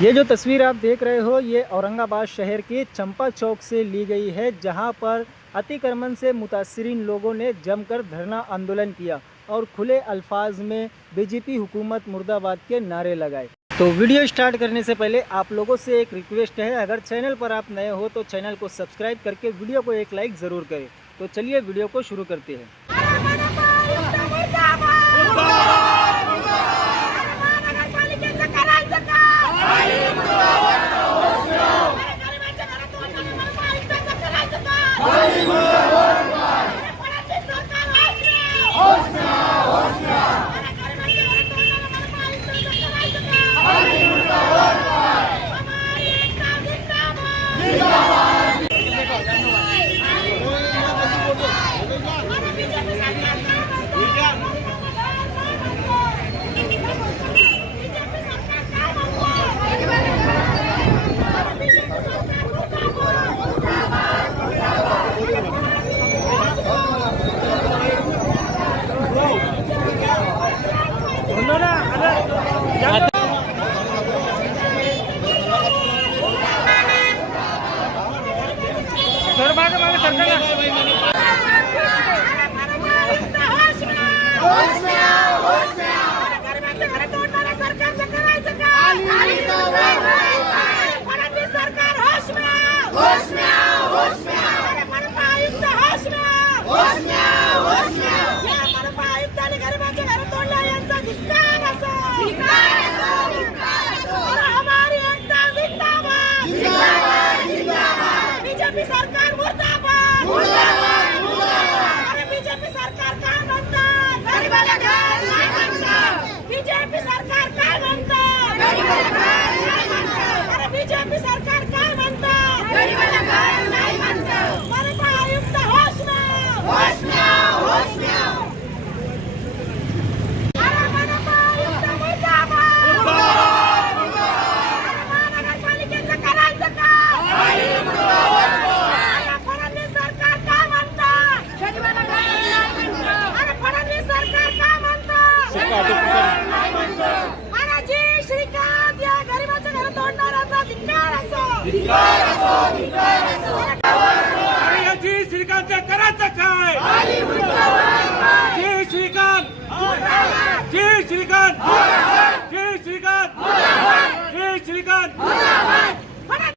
ये जो तस्वीर आप देख रहे हो ये औरंगाबाद शहर के चंपा चौक से ली गई है, जहां पर अतिक्रमण से मुतासरीन लोगों ने जमकर धरना आंदोलन किया और खुले अल्फाज में बीजेपी हुकूमत मुर्दाबाद के नारे लगाए। तो वीडियो स्टार्ट करने से पहले आप लोगों से एक रिक्वेस्ट है, अगर चैनल पर आप नए हो तो चैनल को सब्सक्राइब करके वीडियो को एक लाइक ज़रूर करें। तो चलिए वीडियो को शुरू करते हैं। बीजेपी सरकार मुर्दाबाद मुर्दाबाद मुर्दाबाद। अरे बीजेपी सरकार काय म्हणतात? गरीबाला घर नाही म्हणतात। बीजेपी सरकार काय म्हणतात? गरीबाला घर नाही म्हणतात। अरे बीजेपी सरकार काय म्हणतात? गरीबाला घर नाही म्हणतात। मराठा आयुक्त होश में होश में होश में। अरे मराठा आयुक्त मुर्दाबाद मुर्दाबाद मुर्दाबाद। अरे महानगरपालिकेचं करायचं काय? श्रीकांत या गरीबाच्या घरात तोडणाऱ्याचा धिक्कार असो धिक्कार असो धिक्कार असो। अरे याची श्रीकांतच्या करायचं काय? जय श्रीकांत जय श्रीकांत जय श्रीकांत जय श्रीकांत।